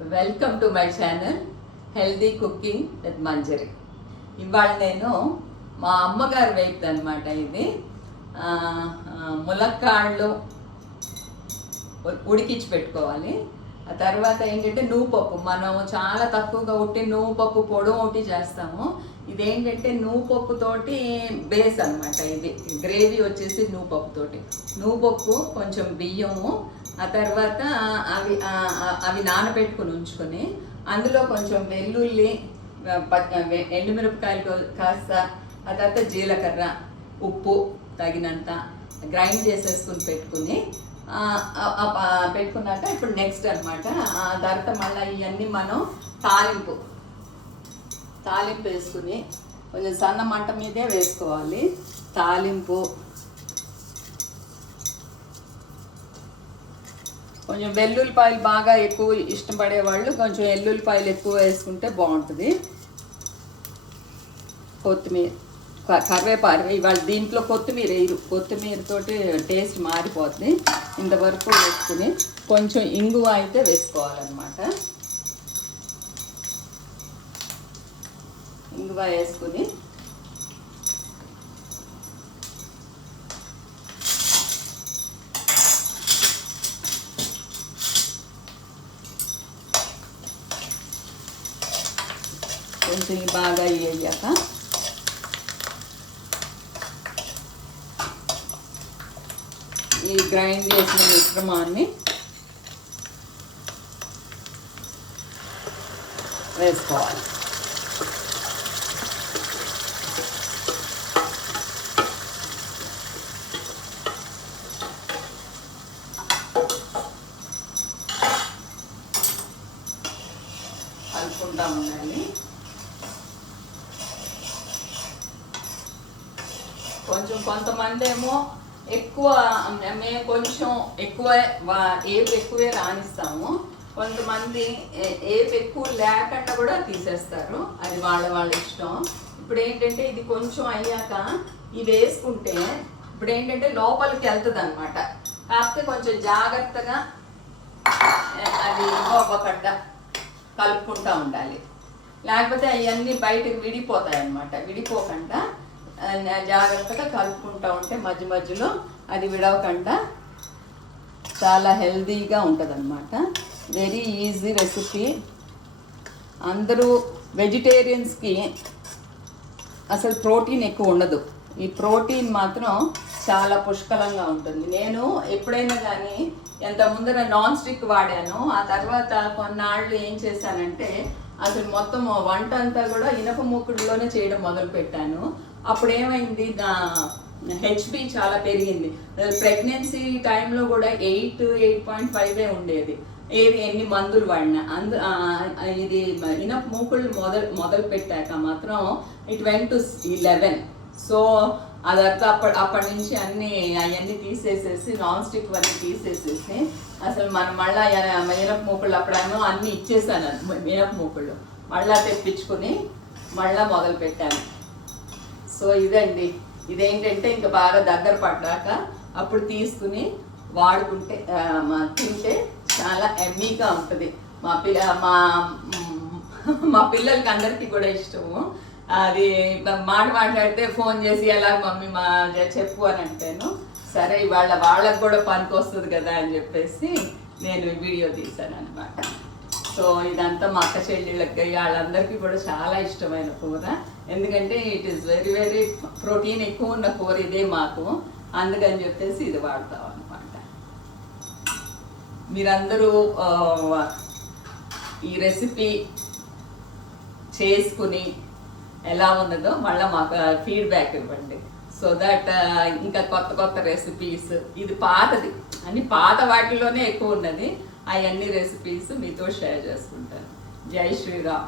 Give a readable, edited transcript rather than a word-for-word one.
Welcome to my channel healthy cooking with Manjari. ఇవాళ నేను మా అమ్మగారి వైపు అనమాట. ఇది ములక్కాళ్ళు ఉడికించి పెట్టుకోవాలి. ఆ తర్వాత ఏంటంటే నువ్వు పప్పు, మనం చాలా తక్కువగా ఉట్టి నువ్వు పప్పు పొడి ఒకటి చేస్తాము. ఇదేంటంటే నువ్వు పప్పుతోటి బేస్ అనమాట. ఇది గ్రేవీ వచ్చేసి నువ్వు పప్పుతోటి. నువ్వు పప్పు, కొంచెం బియ్యము, ఆ తర్వాత అవి నానబెట్టుకుని ఉంచుకొని అందులో కొంచెం వెల్లుల్లి, ఎండుమిరపకాయలు కాస్త, ఆ తర్వాత జీలకర్ర, ఉప్పు తగినంత గ్రైండ్ చేసేసుకుని పెట్టుకున్నాక ఇప్పుడు నెక్స్ట్ అనమాట. ఆ తర్వాత మళ్ళీ ఇవన్నీ మనం తాలింపు వేసుకుని కొంచెం సన్న మంట మీదే వేసుకోవాలి. తాలింపు కొంచెం వెల్లుల్లిపాయలు బాగా ఎక్కువ ఇష్టపడే వాళ్ళు కొంచెం వెల్లుల్లిపాయలు ఎక్కువ వేసుకుంటే బాగుంటుంది. కొత్తిమీర, కరివేపాకు. ఇవాళ దీంట్లో కొత్తిమీర వేయరు, కొత్తిమీరతోటి టేస్ట్ మారిపోతుంది. ఇంతవరకు వేసుకుని కొంచెం ఇంగువ అయితే వేసుకోవాలన్నమాట. ఇంగువ వేసుకుని కొంచెం బాగా వేయాక ఈ గ్రైండ్ చేసిన మిశ్రమాన్ని వేసుకోవాలి. కలుపుకుంటా ఉండాలి. కొంతమంది ఏమో ఎక్కువ, మేము కొంచెం ఏపు ఎక్కువే రాణిస్తాము. కొంతమంది ఏపు ఎక్కువ లేకుండా కూడా తీసేస్తారు. అది వాళ్ళ ఇష్టం. ఇప్పుడు ఏంటంటే ఇది కొంచెం అయ్యాక ఇది వేసుకుంటే ఇప్పుడు ఏంటంటే లోపలికి వెళ్తుంది అనమాట. కాకపోతే కొంచెం జాగ్రత్తగా అది ఇవ్వకుండా కలుపుకుంటూ ఉండాలి. లేకపోతే అవన్నీ బయటకు విడిపోతాయి అన్నమాట. విడిపోకుండా జాగ్రత్తగా కలుపుకుంటూ ఉంటే మధ్య మధ్యలో అది విడవకుండా చాలా హెల్దీగా ఉంటుంది అన్నమాట. Very easy recipe. అందరూ వెజిటేరియన్స్కి అసలు ప్రోటీన్ ఎక్కువ ఉండదు. ఈ ప్రోటీన్ మాత్రం చాలా పుష్కలంగా ఉంటుంది. నేను ఎప్పుడైనా కానీ ఎంత ముందర నాన్ స్టిక్ వాడాను. ఆ తర్వాత కొన్నాళ్ళు ఏం చేశానంటే అసలు మొత్తం వంట అంతా కూడా ఇనప మూకుడులోనే చేయడం మొదలు పెట్టాను. అప్పుడు ఏమైంది, నా హెచ్బి చాలా పెరిగింది. ప్రెగ్నెన్సీ టైంలో కూడా 8.5 ఉండేది. ఎన్ని మందులు వాడినా. ఇది ఇనప మూకుళ్ళు మొదలు పెట్టాక మాత్రం ఇట్ వెంట్ టు 11. సో అదంతా అప్పటి నుంచి అవన్నీ తీసేసేసి, నాన్ స్టిక్ అన్నీ తీసేసేసి అసలు మనం మళ్ళీ మినప మూకుళ్ళు అప్పుడేమో అన్నీ ఇచ్చేసాను. మినప మూకుళ్ళు మళ్ళీ తెప్పించుకుని మళ్ళీ మొదలు పెట్టాను. సో ఇదండి. ఇదేంటంటే ఇంకా బాగా దగ్గర పడ్డాక అప్పుడు తీసుకుని వాడుకుంటే తింటే చాలా ఎమ్మీగా ఉంటుంది. మా పిల్లలకి అందరికీ కూడా ఇష్టము. అది మాట్లాడితే ఫోన్ చేసి ఎలా మమ్మీ చెప్పు అని అంటాను. సరే వాళ్ళకి కూడా పనికి వస్తుంది కదా అని చెప్పేసి నేను వీడియో తీశాను అనమాట. సో ఇదంతా మా అక్క చెల్లెళ్ళకి వాళ్ళందరికీ కూడా చాలా ఇష్టమైన కూర. ఎందుకంటే it is very very protein ఎక్కువ ఉన్న కూర ఇదే మాకు. అందుకని చెప్పేసి ఇది వాడతాం అనమాట. మీరందరూ ఈ రెసిపీ చేసుకుని ఎలా ఉన్నదో మళ్ళీ మాకు ఫీడ్బ్యాక్ ఇవ్వండి. సో దట్ ఇంకా కొత్త రెసిపీస్, ఇది పాతది అన్ని పాత వాటిలోనే ఎక్కువ ఉన్నది. అవన్నీ రెసిపీస్ మీతో షేర్ చేసుకుంటాను. జై శ్రీరామ్.